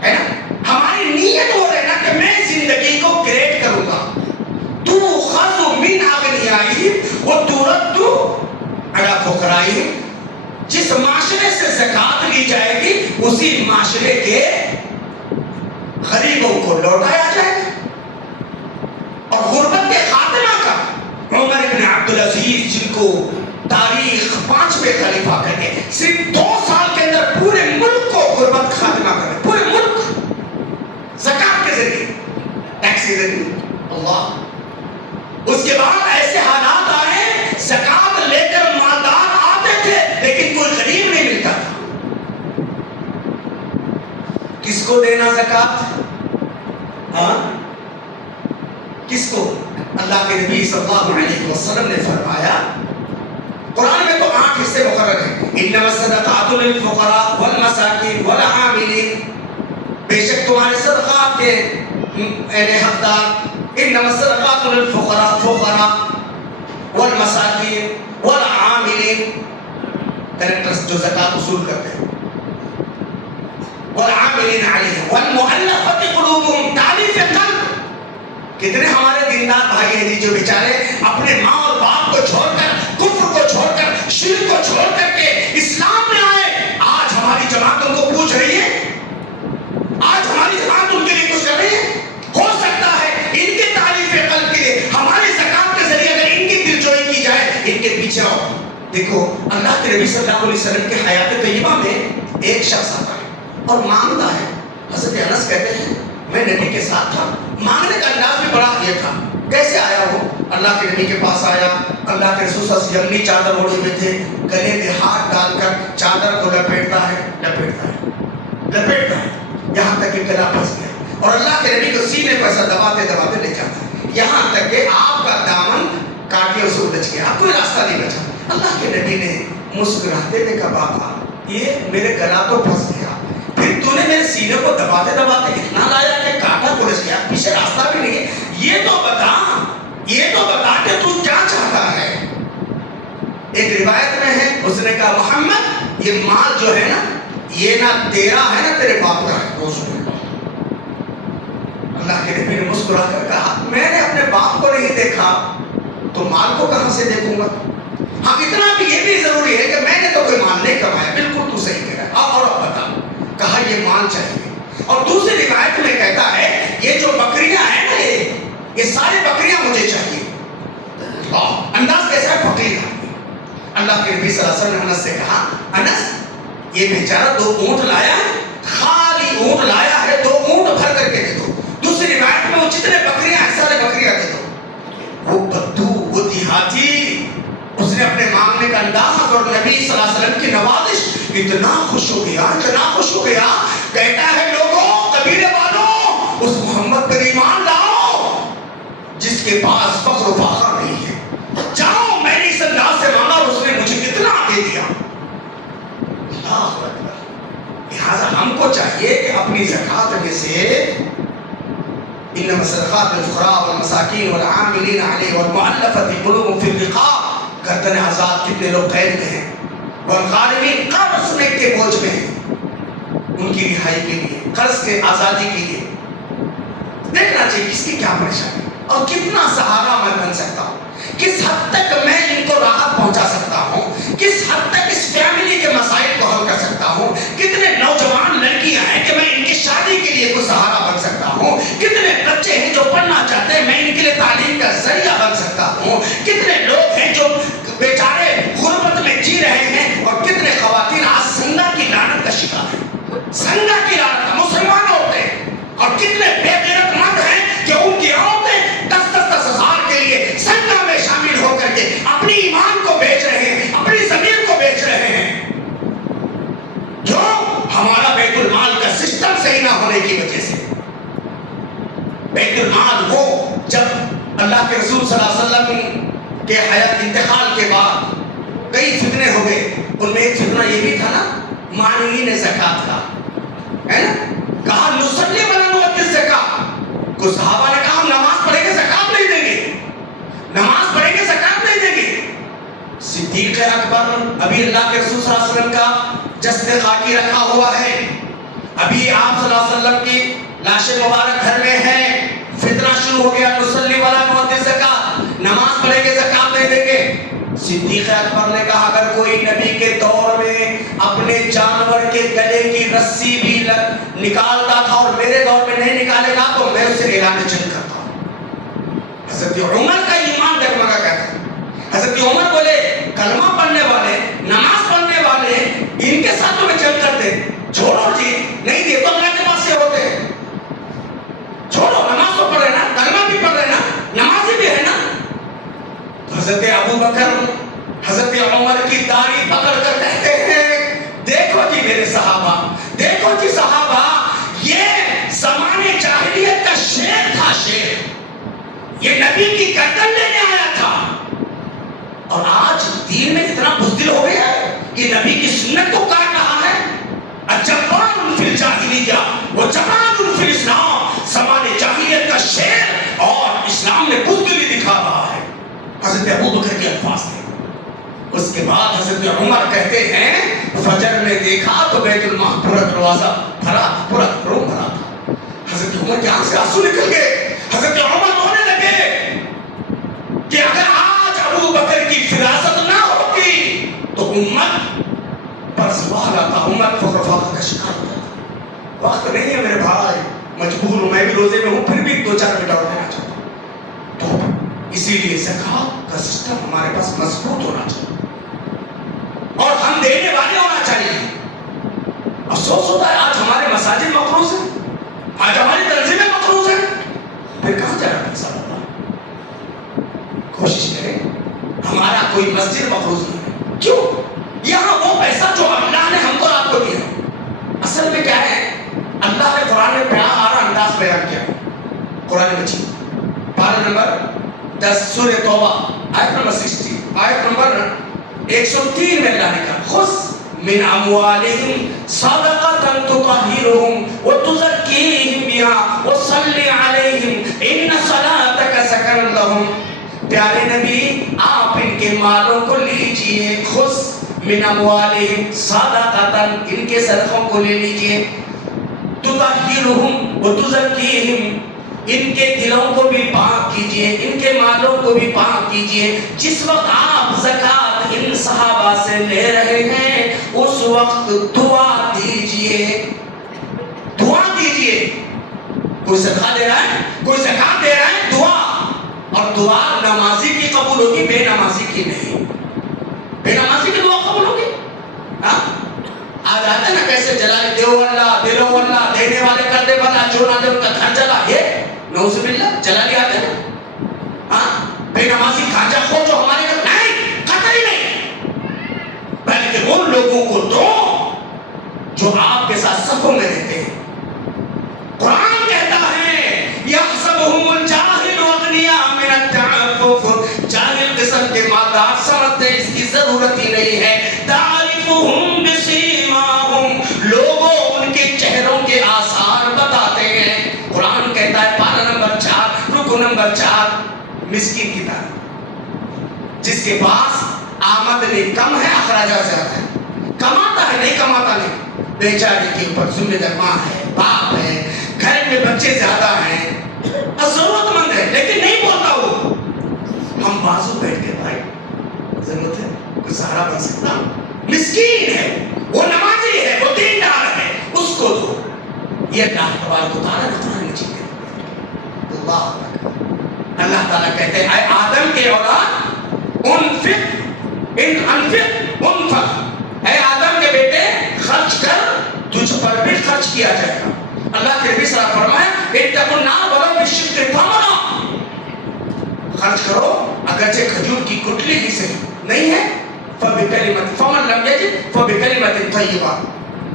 ہے نا، ہماری نیت ہو رہے نا کہ میں زندگی کو گریٹ کروں گا، تُؤْخَذُ مِنْ أَغْنِيَائِهِمْ وَتُرَدُّ عَلَىٰ فُقَرَائِهِمْ، جس معاشرے سے زکات لی جائے گی اسی معاشرے کے غریبوں کو لوٹایا جائے گا۔ اور غربت کے خاتمہ کا عمر بن عبدالعزیز، جن کو تاریخ 5ویں خلیفہ کہتے ہیں، صرف 2 سال کے اندر پورے ملک کو غربت خاتمہ کر دیا، پورے ملک زکات کے ذریعے، ٹیکس کے ذریعے۔ اللہ، اس کے بعد ایسے حالات آئے زکات لے کر مالدار آتے تھے لیکن کوئی غریب نہیں ملتا تھا۔ کس کو دینا زکات؟ ہاں، کس کو؟ اللہ کے نبی صلی اللہ علیہ وسلم نے فرمایا، قرآن میں تو 8 حصے مقرر ہیں، انما الصدقات للفقراء والمساکین والعاملین، بے شک تمہارے صدقات کے حقدار، انما الصدقات للفقراء، فقراء والمساکین والعاملین، کریکٹرز جو زکوٰۃ وصول کرتے ہیں، والعاملین علیہ والمؤلفۃ قلوبہم، تالیف قلب، کتنے ہمارے دیندار بھائی ہیں جی جو بیچارے اپنے ماں اور باپ کو چھوڑ کر، کفر کو چھوڑ کر، شرک کو چھوڑ کر کے اسلام میں آئے. آج ہماری جماعت ان کو پوچھ رہی ہے، آج ہماری جماعت ان کے لیے کچھ کر رہی ہے. ہو سکتا ہے ان کے تالیف قلب کے لیے ہماری زکات کے ذریعے اگر ان کی دلجوئی کی جائے، ان کے پیچھے آؤ. دیکھو اللہ کے نبی صلی اللہ علیہ وسلم کے حیات طیبہ میں ایک شخص آتا ہے اور مانگتا ہے. حضرت انس کہتے ہیں میں نبی کے ساتھ تھا، مانگنے کا انداز بھی بڑا یہ تھا. کیسے آیا وہ؟ اللہ کے نبی کے پاس آیا، اللہ کے رسول صلی اللہ علیہ وسلم یمنی چادر اوڑھے ہوئے تھے، گلے میں ہاتھ ڈال کر چادر کو لپیٹتا ہے، یہاں تک کہ گلا پھنس گیا، اور اللہ کے نبی کو سینے پر ایسا دباتے دباتے لے جاتا ہے، یہاں تک کہ آپ کا دامن کاٹیوں سے الجھ گیا، کوئی راستہ نہیں بچا. اللہ کے نبی نے مسکراتے ہوئے کہا بابا یہ میرے گلا تو پھنس گیا، پھر تو نے میرے سینے کو دباتے دباتے اتنا لایا کہ کانٹا الجھ گیا، پیچھے راستہ بھی نہیں ہے. یہ تو بتا کہ تو کیا چاہتا ہے. ایک روایت میں ہے اس نے کہا محمد یہ مال جو ہے نا یہ نہ تیرا ہے نہ تیرے باپ کا ہے. اللہ کے نبی نے مسکرا کر کہا میں نے اپنے باپ کو نہیں دیکھا تو مال کو کہاں سے دیکھوں گا. ہاں اتنا بھی یہ بھی ضروری ہے کہ میں نے تو کوئی مال نہیں کمایا. بالکل تو صحیح کہہ رہا ہے. اور اب بتا. کہا یہ مال چاہیے. اور دوسری روایت میں کہتا ہے یہ جو بکریاں ہیں نا یہ ساری بکریاں مجھے چاہیے. انداز کیسا ہے فقیر ہے. اللہ کے نبی صلی اللہ علیہ وسلم نے انس سے کہا انس یہ بیچارہ 2 اونٹ لایا ہے، خالی اونٹ لایا ہے، 2 اونٹ بھر کر کے دے دو. دوسری روایت میں وہ جتنے بکریاں ہیں سارے بکریاں دے دو. وہ بدو وہ دیہاتی اس نے اپنے مانگنے کا انداز اور نبی صلی اللہ علیہ وسلم کی نوازش اتنا خوش ہو گیا کہتا ہے لوگوں قبیلے والوں اس محمد پر ایمان لاؤ جس کے پاس فخر و فخر نہیں ہے. جاؤ میں نے اس انداز سے مانگا اور اس نے مجھے کتنا دے دیا. اللہ اکبر. لہٰذا ہم کو چاہیے کہ اپنی زکات میں سے انما الصدقات للفقراء والمساکین والعاملین علیہ والمؤلفۃ قلوبہم فی الرقاب، گردن آزاد کتنے لوگ قید میں ہیں، والغارمین قرض کے بوجھ میں ہیں، ان کی رہائی کے لیے، قرض کے آزادی کے لیے. دیکھنا چاہیے کس کی کیا پریشانی اور کتنا سہارا میں بن سکتا ہوں، کس حد تک میں ان کو راحت پہنچا سکتا ہوں، کس حد تک اس فیملی کے مسائل کو حل کر سکتا ہوں. کتنے نوجوان لڑکیاں ہیں کہ میں ان کی شادی کے لیے کوئی سہارا بن سکتا ہوں. کتنے بچے ہیں جو پڑھنا چاہتے ہیں میں ان کے لیے تعلیم کا ذریعہ بن سکتا ہوں. کتنے لوگ ہیں جو بیچارے غربت میں جی رہے ہیں، اور کتنے خواتین آج سنگا کی لعنت کا شکار ہیں، سنگا کی لعنت کا مسلمان ہوتے ہیں. اور کتنے بے غیرت مرد ہیں کہ ان کی عورتیں 10 ہزار کے لیے سنگا میں شامل ہو کر کے اپنی ایمان کو بیچ رہے ہیں، اپنی زمین کو بیچ رہے ہیں. جو ہمارا بیت المال کا سسٹم صحیح نہ ہونے کی وجہ سے. بیت المال وہ جب اللہ کے رسول صلی اللہ علیہ وسلم کے حیات انتقال کے بعد کئی فتنے ہو گئے. ان میں ایک فتنہ یہ بھی تھا نا مانعین زکات کا، ہے نا. کہا نصلی ولا نؤتی الزکات. کچھ صحابہ نے کہا ہم نماز پڑھیں گے زکات نہیں دیں گے، نماز پڑھیں گے زکات نہیں دیں گے. صدیق اکبر ابھی اللہ کے رسول صلی اللہ علیہ وسلم کا جسد خاکی رکھا ہوا ہے، ابھی آپ صلی اللہ علیہ وسلم کی لاش مبارک گھر میں ہے. فتنہ شروع ہو گیا نصلی ولا نؤتی الزکات، نماز پڑھیں گے زکات نہیں دیں گے. صدیق اکبر نے کہا اگر کوئی نبی کے دور میں اپنے جانور کے گلے کی رسی بھی نکالتا تھا اور میرے دور میں نہیں نکالے گا تو میں اسے اعلان جنگ کرتا ہوں. حضرت عمر کا ایمان ڈگمگا کہتا ہے. حضرت عمر بولے کلمہ پڑھنے والے، نماز پڑھنے والے، ان کے ساتھ میں جنگ کرتے. چھوڑو جی، نہیں دیے تو اللہ کے پاس سے ہوتے ہیں. چھوڑو، نماز تو پڑھ رہے نا، کلمہ بھی پڑھ رہے نا، نمازی بھی ہے نا. حضرت ابو بکر حضرت عمر کی داڑھی پکڑ کر کہتے ہیں دیکھو جی میرے صحابہ، دیکھو جی صحابہ، یہ زمانے جاہلیت کا شیر تھا. شیر یہ نبی کی گردن لینے آیا تھا. اور آج دین میں اتنا بزدل ہو گیا ہے کہ نبی کی سنت کو کاٹ رہا ہے. الجبار فی الجاہلیہ وجبار فی الاسلام. زمانے جاہلیت کا شعر اور اسلام میں بزدلی دکھا رہا ہے. حضرت ابوبکر کے الفاظ تھے. اس کے بعد حضرت عمر کہتے ہیں فجر میں دیکھا تو بیت المال پورا دروازہ بھرا، پورا روم بھرا تھا. حضرت عمر کے آنکھ سے آنسو نکل گئے. حضرت عمر رونے لگے کہ اگر آج ابو بکر کی فراست نہ ہوتی تو امت پر سوال آتا، امت فقر فاقہ کا شکار ہوتا. وقت نہیں ہے میرے بھائی، مجبور ہوں، میں بھی روزے میں ہوں، پھر بھی 2-4 منٹ اور دینا چاہتا ہوں. تو اسی لیے زکوٰۃ کا سسٹم ہمارے پاس مضبوط ہونا چاہیے اور ہم دینے والے ہونا چاہیے. افسوس ہوتا ہے آج ہمارے مساجد مقروض ہیں، آج ہماری تنظیمیں مقروض ہیں. پھر کہاں جانا پیسہ ہوگا؟ کوشش کریں ہمارا کوئی مسجد مقروض نہیں ہے. کیوں؟ یہاں وہ پیسہ جو اللہ نے ہم کو آپ کو دیا. اصل میں کیا ہے، اللہ نے قرآن میں پیارا انداز بیان کیا. قرآن مجید پارہ نمبر 10 سورہ توبہ آیت نمبر 60 آیت نمبر 103 میں اللہ نے کہا خذ من اموالہم صدقۃ تطہرہم وتزکیہم بہا وصلی علیہم ان صلاتک سکن لہم. پیارے نبی آپ ان کے مالوں کو لیجئے. خذ من اموالہم صدقۃ، ان کے صدقوں کو لے لیجئے. تطہرہم وتزکیہم، ان کے دلوں کو بھی پاک کیجئے، ان کے مالوں کو بھی پاک کیجئے. جس وقت آپ زکوٰۃ ان صحابہ سے لے رہے ہیں اس وقت دعا دیجئے، دعا دیجئے. کوئی صدقہ دے رہا ہے، کوئی زکوٰۃ دے رہا ہے، دعا. اور دعا نمازی کی قبول ہوگی، بے نمازی کی نہیں. بے نمازی کی دعا قبول ہوگی. ہاں آج آتے ہیں نا کیسے جلالی دیو اللہ دلو اللہ، دینے والے کر دے بلا، جو نہ دے ان کا گھر جلا. یہ نعوذ باللہ جلالی آتے ہیں. ہاں بے نمازی کھانجا خور جو ہمارے گھر نہیں، قطعی نہیں، بلکہ ان لوگوں کو دو جو آپ کے ساتھ صفوں میں رہتے ہیں. قرآن کہتا ہے یحسبهم الجاہل اغنیاء من التعفف، جاہل قسم کے مالدار سمجھتے اس کی ضرورت ہی نہیں ہے. تعرفهم بسیماہم، لوگوں ان کے چہروں کے آثار بتاتے ہیں. قرآن کہتا ہے پارہ نمبر 4 رکو نمبر 4 مسکین کی طرح جس کے پاس آمدنی کم ہے اخراجات زیادہ ہے، کماتا ہے نہیں کماتا نہیں، بیچارے کے اوپر ذمہ دار ماں ہے، باپ ہے، گھر میں بچے زیادہ ہیں، ضرورت مند ہے لیکن نہیں بولتا. وہ ہم بازو بیٹھ کے بھائی ضرورت ہے کوئی سہارا بن سکتا، مسکین ہے، وہ نمازی ہے، وہ دیندار ہے، اس کو دو. یہ اللہ تبارک و تعالیٰ نے قرآن میں چیزیں. اللہ تعالیٰ کہتے ہیں اے آدم کے اولاد انفق انفق، اے آدم کے بیٹے خرچ کر، تجھ پر بھی خرچ کیا جائے گا. اللہ کے نبی صلی اللہ علیہ وسلم فرمایا اتقوا النار ولو بشق تمرہ، خرچ کرو اگرچہ کھجور کی گٹلی ہی سے نہیں ہے. فمن لم یجد فبکلمۃ طیبہ.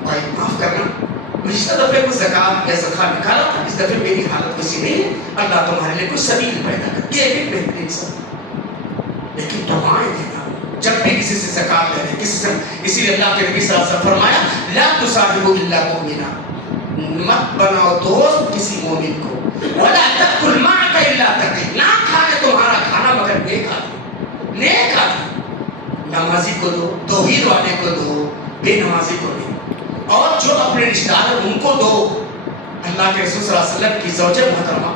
بھائی معاف کرنا، پچھلے دفعے کچھ زکوٰۃ یا صدقہ نکالا تھا، اس دفعے میری حالت ویسی نہیں ہے، اللہ تمہارے لیے کچھ سبیل پیدا کر. یہ بھی بہترین سبیل، لیکن دعائیں دینا جب بھی کسی سے زکوٰۃ لے رہے کسی سے. اسی لیے اللہ کے نبی صلی اللہ علیہ وسلم فرمایا لا تصاحبوا الا مؤمنا، مت بناؤ دوست کسی مومن کو. ولا تاكل معك الا تقي، نہ کھائے تمہارا کھانا مگر نیک آدمی، نیک آدمی. نمازی کو دو، توحید والے کو دو، بے نمازی کو نہیں. اور جو اپنے رشتہ دار ان کو دو. اللہ کے رسول صلی اللہ علیہ وسلم کی زوجہ محترمہ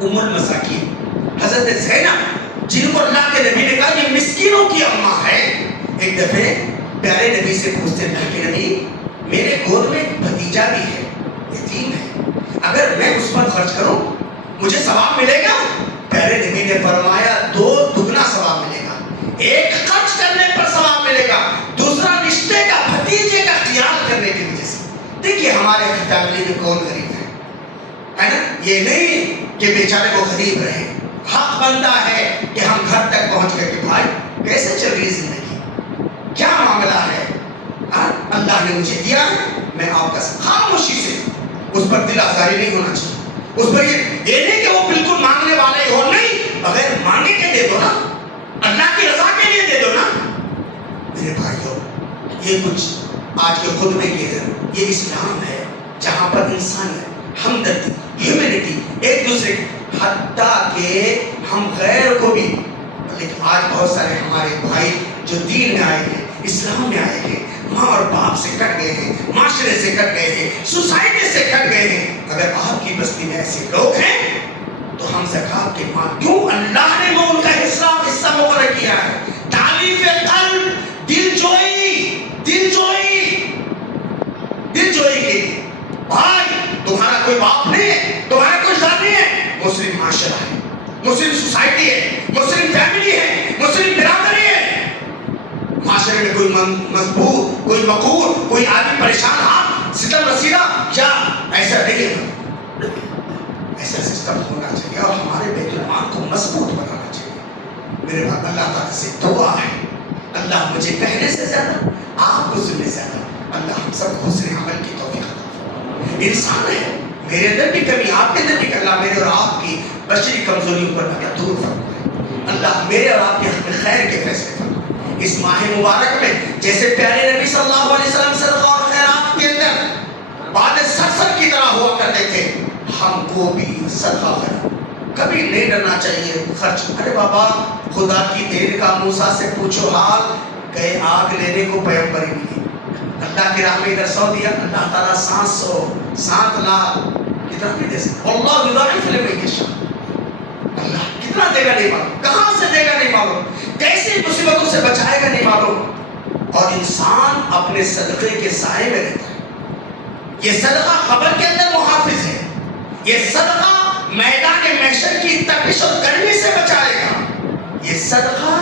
ام المساکین حضرت زینب، جن کو اللہ کے نبی نے کہا یہ مسکینوں کی اماں ہے. ایک دفعہ پیارے نبی سے پوچھتے اللہ کے نبی میرے گود میں بھتیجا بھی ہے، یتیم ہے، اگر میں اس پر خرچ کروں مجھے ثواب ملے گا؟ پیارے نبی نے فرمایا 2 دگنا ثواب ملے گا. ایک خرچ کرنے پر ثواب ملے گا، دوسرا رشتے کا بھتیجے کا خیال کرنے کی وجہ سے. دیکھیے ہمارے فیملی میں کون غریب ہے نا؟ یہ نہیں کہ بیچارے کو غریب رہے. حق بنتا ہے کہ ہم گھر تک پہنچ کر کے بھائی کیسے چل رہی زندگی، کیا معاملہ ہے، اللہ نے مجھے دیا ہے، میں آپ کا خاموشی سے اس پر دل آزاری نہیں ہونا چاہیے. اس پر یہ نہیں کہ وہ بالکل مانگنے والے ہو، نہیں، بغیر مانگے کے دے دو نا، اللہ کی رضا کے لیے دے دو نا۔ میرے بھائیوں، یہ کچھ آج کے خطبے کی یہ اسلام ہے جہاں پر انسانیت، ہمدردی، ہیومینٹی، ایک دوسرے حتیٰ کہ ہم غیر کو بھی، لیکن آج بہت سارے ہمارے بھائی جو دین میں آئے ہیں، اسلام میں آئے ہیں، ماں اور باپ سے کٹ گئے ہیں، معاشرے سے کٹ گئے ہیں، سوسائٹی سے کٹ گئے ہیں، اگر آپ کی بستی میں ایسے لوگ ہیں تو ہم زکات کے مال، کیوں اللہ نے وہ ان کا حصہ مقرر کیا ہے؟ تعلیف قلب، دل جوئی کے لیے۔ بھائی تمہارا کوئی باپ نہیں ہے، تمہارا کوئی ذات نہیں ہے، مسلم معاشرہ ہے، مسلم سوسائٹی ہے، مسلم فیملی ہے، مسلم برادری ہے، معاشرے میں کوئی مجبور، کوئی مقہور، کوئی آدمی پریشان، ہاں ستم رسیدہ یا ایسا نہیں ہے۔ ایسا سسٹم ہونا چاہیے اور ہمارے بیت المال کو مضبوط بنانا چاہیے۔ میرے بعد اللہ تعالیٰ سے دعا ہے، اللہ مجھے کہنے سے زیادہ، آپ کو سننے سے زیادہ، اللہ ہم سب کو حسن عمل کی توفیق عطا فرمائے۔ انسان ہے، میرے اندر بھی کمی، آپ کے اندر بھی کمی، اللہ میرے اور آپ کی بشری کمزوریوں پر اللہ دور فرمائے، اللہ میرے اور آپ کے حق میں خیر کے فیصلے فرمائے۔ اس ماہ مبارک میں جیسے پیارے نبی صلی اللہ علیہ وسلم صدقہ اور خیرات کے اندر باد سرسر کی طرح ہوا کرتے تھے، ہم کو بھی صدقہ خیرات کبھی نہیں ڈرنا چاہیے خرچ۔ ارے بابا خدا کی دین کا موسیٰ سے پوچھو حال، کہ آگ لینے کو پیغمبر ہی ملی، اللہ کی راہ میں ادھر 100 دیا، اللہ تعالیٰ 700 7 لاکھ کتنا بھی دے سکتا، اللہ یضاعف لمن یشاء، اللہ کتنا دے گا نہیں معلوم، کہاں سے دے گا نہیں معلوم، کیسی مصیبتوں سے بچائے گا نہیں معلوم۔ اور انسان اپنے صدقے کے سائے میں رہتا ہے، یہ صدقہ قبر کے اندر محافظ ہے، یہ صدقہ میدان محشر کی تپش اور گرمی سے بچائے گا، یہ صدقہ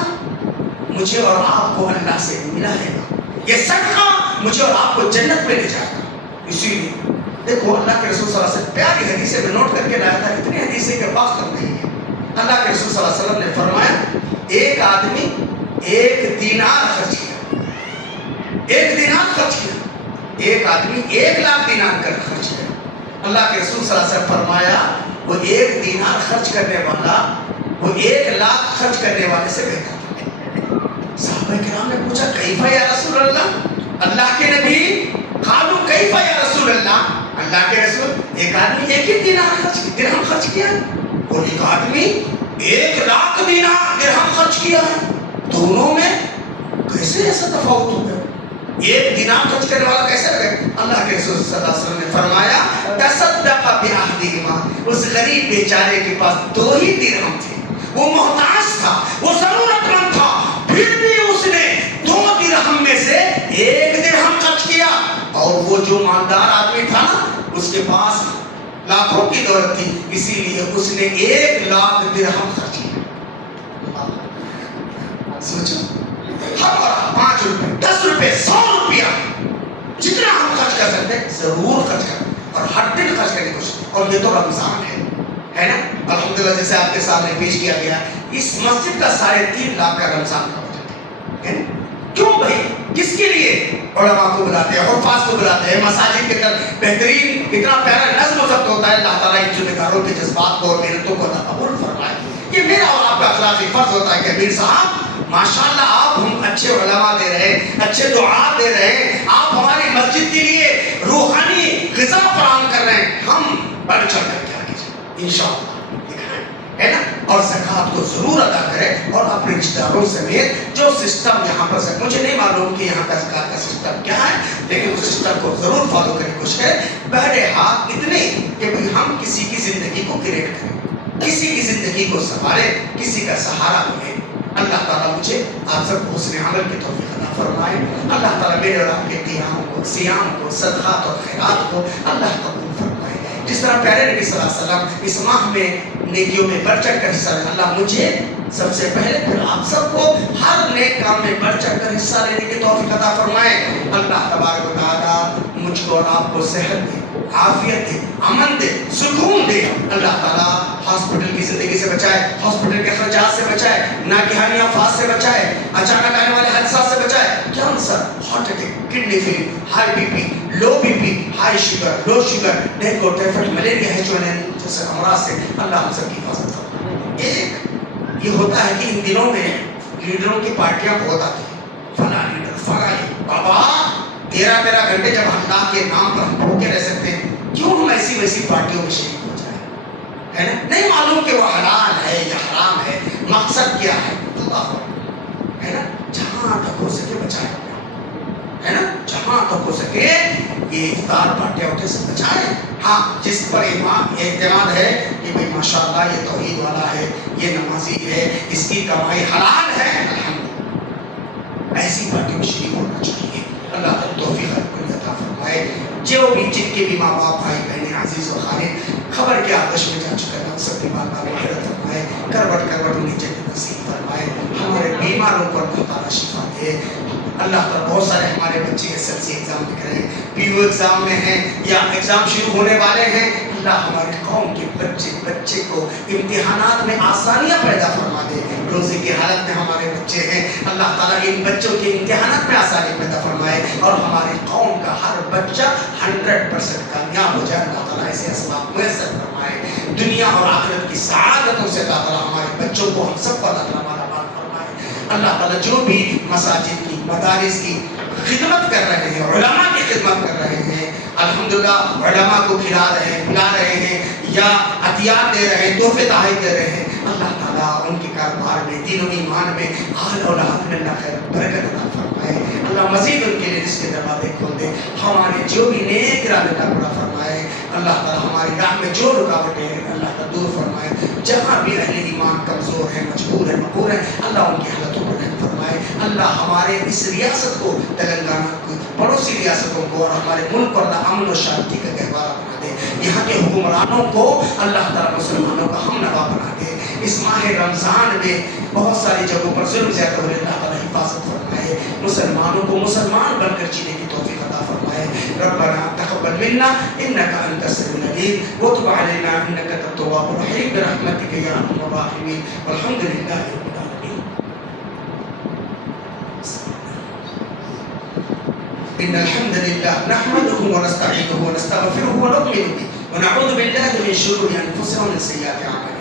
مجھے اور آپ کو اللہ سے ملائے گا، یہ صدقہ مجھے اور آپ کو جنت میں لے جائے گا۔ اسی لیے دیکھو اللہ کے رسول صلی اللہ علیہ وسلم پیاری حدیثیں میں نوٹ کر کے لایا تھا، اتنی حدیثیں کہ وقت کم نہیں ہے۔ اللہ کے رسول صلی اللہ علیہ وسلم نے فرمایا ایک آدمی 1 دینار خرچ کیا، 1 دینار خرچ کیا، ایک آدمی 1 لاکھ دینار کر خرچ کیا۔ اللہ کے رسول صلی اللہ علیہ وسلم فرمایا وہ 1 دینار خرچ کرنے والا وہ 1 لاکھ خرچ کرنے والے سے بہتر تھا۔ صحابہ کرام نے پوچھا کیف یا رسول اللہ، اللہ کے نبی، قالوا کیف یا رسول اللہ، اللہ کے رسول ایک آدمی 1 ہی دینار خرچ کیا، درہم خرچ کیا، اور ایک آدمی 1 لاکھ دینار درہم خرچ کیا ہے، دونوں میں کیسے ایسا تفاوت ہو گیا؟ 1 دینار خرچ کرنے والا کیسے لگے؟ اللہ کے رسول صلی اللہ علیہ وسلم نے فرمایا تصدق بأحدہما، اس غریب بیچارے کے پاس 2 ہی درہم تھے، وہ محتاج تھا، وہ ضرورت مند تھا، پھر بھی اس نے 2 درہم میں سے 1 درہم خرچ کیا، اور وہ جو مالدار آدمی تھا نا اس کے پاس لاکھوں کی دولت تھی، اسی لیے اس نے 1 لاکھ درہم خرچ کیا۔ سوچو ہم اور 5 روپے 10 روپے 100 روپیہ جتنا ہم خرچ کر سکتے ہیں ضرور خرچ کریں، اور ہر دن خرچ کرنے کی کوشش، اور یہ تو رمضان ہے نا، الحمدللہ جیسے آپ کے سامنے پیش کیا گیا، اس مسجد کا 3.5 لاکھ کا رمضان کا بجٹ ہے نا۔ کیوں بھائی؟ کس کے لیے؟ علماء کو بلاتے ہیں، حفاظ کو بلاتے ہیں، مساجد کے اندر بہترین اتنا پیارا نظم و ضبط ہوتا ہے، اللہ تعالیٰ ان ذمہ داروں کے جذبات کو اور محنتوں کو اللہ قبول فرمائے۔ یہ میرا اور آپ کا اخلاقی فرض ہوتا ہے کہ امیر صاحب ماشاءاللہ آپ ہم اچھے علماء دے رہے ہیں، اچھے دعا دے رہے ہیں، آپ ہماری مسجد کے لیے روحانی غذا فراہم کر رہے ہیں، ہم بڑھ چڑھ کر کے آگے جائیں انشاءاللہ، ہے نا، اور زکوٰۃ کو ضرور ادا کریں، اور اپنے رشتہ داروں سمیت جو سسٹم یہاں پر مجھے نہیں معلوم کہ یہاں کا زکوٰۃ کا سسٹم کیا ہے، لیکن اس سسٹم کو ضرور فالو کرنے کی کوشش کریں، بہرحال اتنے کہ ہم کسی کی زندگی کو کریٹ کریں، کسی کی زندگی کو سنبھالیں، کسی کا سہارا بنیں۔ اللہ تعالیٰ مجھے آپ سب کو حسن عمل کی توفیق عطا فرمائے، اللہ تعالیٰ میرے اور آپ کے قیام کو، صیام کو، صدقات اور خیرات کو اللہ قبول فرمائے۔ جس طرح پیارے نبی صلی اللہ علیہ وسلم اس ماہ میں نیکیوں میں بڑھ چڑھ کر حصہ لیں، اللہ مجھے سب سے پہلے پھر آپ سب کو ہر نیک کام میں بڑھ چڑھ کر حصہ لینے کی توفیق عطا فرمائے۔ اللہ تبارک و تعالیٰ مجھ کو اور آپ کو صحت دے، عافیت دے، امن دے، سکون دے۔ اللہ تعالیٰ ہاسپٹل کی زندگی سے بچائے، ہاسپٹل کے اخراجات سے بچائے، ناگہانی آفات سے بچائے، اچانک آنے والے حادثات سے بچائے، cancer, heart attack, kidney fail, high B P, low B P, high sugar, low sugar, dengue, typhoid, malaria, H1N جیسے امراض سے اللہ ہم سب کی حفاظت کرے. ایک یہ ہوتا ہے کہ ان دنوں میں لیڈروں کی پارٹیاں بہت آتی ہیں, فلاں لیڈر, فلاں بابا 13 گھنٹے جب اللہ کے نام پر ہم بھوکے رہ سکتے ہیں, کیوں ہم ایسی ویسی پارٹیوں میں شریک ہو جائیں؟ ہے نا, نہیں معلوم کہ وہ حلال ہے یا حرام ہے, مقصد کیا ہے, اللہ ہے نا. جہاں تک ہو سکے بچائیں, ہے نا, جہاں تک ہو سکے یہ افطار پارٹیاں اٹھے سے بچائیں. ہاں جس پر اعتماد ہے کہ بھائی ماشاء اللہ یہ توحید والا ہے, یہ نمازی ہے, اس کی کمائی حلال ہے, الحمدللہ ایسی پارٹی میں شریک ہونا چاہیے. اللہ تعالیٰ توفیق عطا فرمائے. جو بھی جن کے بھی ماں باپ, بھائی بہنیں, عزیز و خالد خبر کے آتش میں جا چکے ہیں, سب کی بات بار مغفرت فرمائے, کروٹ کروٹ انہیں جنت نصیب فرمائے. ہمارے بیماروں کو اللہ تعالیٰ شفا دے. اللہ تعالیٰ بہت سارے ہمارے بچے ایس ایل سی ایگزام لکھ رہے ہیں, پی یو ایگزام میں ہیں یا ایگزام شروع ہونے والے ہیں. اللہ ہمارے قوم کے بچے کو امتحانات میں آسانیاں پیدا فرما دے. روزے کی حالت میں ہمارے بچے ہیں, اللہ تعالیٰ ان بچوں کے امتحانات میں آسانی پیدا فرمائے اور ہمارے قوم کا ہر بچہ 100% کامیاب ہو جائے. اللہ تعالیٰ ایسے اسباب میسر فرمائے. دنیا اور آخرت کی سعادتوں سے اللہ تعالیٰ ہمارے بچوں کو, ہم سب کو اللہ تعالیٰ مالا مال فرمائے. اللہ تعالیٰ جو بھی مساجد کی, مدارس کی خدمت کر رہے ہیں, علماء کی خدمت کر رہے ہیں, الحمدللہ علماء کو کھلا رہے ہیں, پلا رہے ہیں یا عطیات دے رہے ہیں, تحفے تحائف دے رہے ہیں, اللہ تعالیٰ ان کے کاروبار میں, دین و ایمان میں, حال اولاد میں اللہ خیر برکت عطا فرمائے. اللہ مزید ان کے لیے رزق کے دروازے کھول دے. ہمارے جو بھی نیک ارادے اللہ پورا فرمائے. اللہ تعالیٰ ہماری راہ میں جو رکاوٹیں ہیں اللہ تعالیٰ دور فرمائے. جہاں بھی اہل ایمان کمزور ہیں, مجبور ہیں, مقہور ہیں, اللہ ان کی حالتوں پر رحم فرمائے. اللہ ہمارے اس ریاست کو, تلنگانہ کو, پڑوسی ریاستوں کو اور ہمارے ملک کو اللہ امن و شانتی کا گہوارہ بنا دے. یہاں کے حکمرانوں کو اللہ تعالیٰ مسلمانوں کا ہم نوا بنا دے. اس ماہ رمضان میں بہت ساری جگہوں پر ظلم زیادہ ہو رہے, اللہ تعالیٰ حفاظت فرمائے. مسلمانوں کو مسلمان بن کر جینے کی توفیق عطا فرمائے. ربنا تقبل منا انك انت السميع العليم وتب علينا انك انت التواب الرحيم برحمتك يا ارحم الراحمين والحمد لله رب العالمين. ان الحمد لله نحمده ونستعينه ونستغفره ونؤمن به ونعوذ بالله من شرور انفسنا ومن سيئات اعمالنا.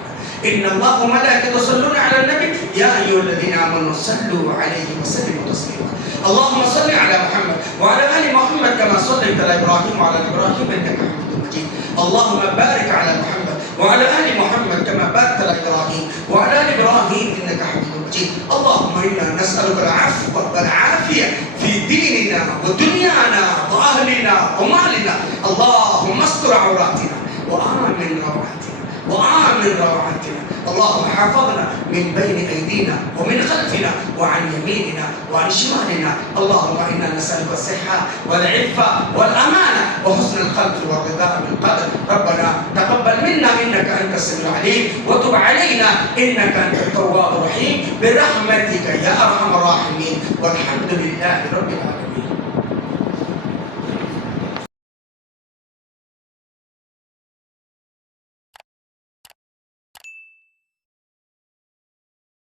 ان الله وملائكته يصلون على النبي يا ايها الذين امنوا صلوا عليه وسلموا تسليما. اللهم صل على محمد وعلى ال محمد كما صليت على ابراهيم وعلى ال ابراهيم انك حميد مجيد. اللهم بارك على محمد وعلى ال محمد كما باركت على ابراهيم وعلى ال ابراهيم انك حميد مجيد. اللهم انا نسالك العفو والعافيه في ديننا ودنيانا واهلنا ومالنا. اللهم استر عوراتنا وآمن روعاتنا وآمن روعاتنا. اللهم حافظنا من بين أيدينا ومن خلفنا وعن يميننا وعن شمالنا. اللهم إنا نسألك الصحة والعفة والأمانة وحسن الخلق والرضا بالقدر. ربنا تقبل منا إنك أنت السميع العليم وتب علينا إنك أنت التواب الرحيم برحمتك يا أرحم الراحمين والحمد لله رب العالمين.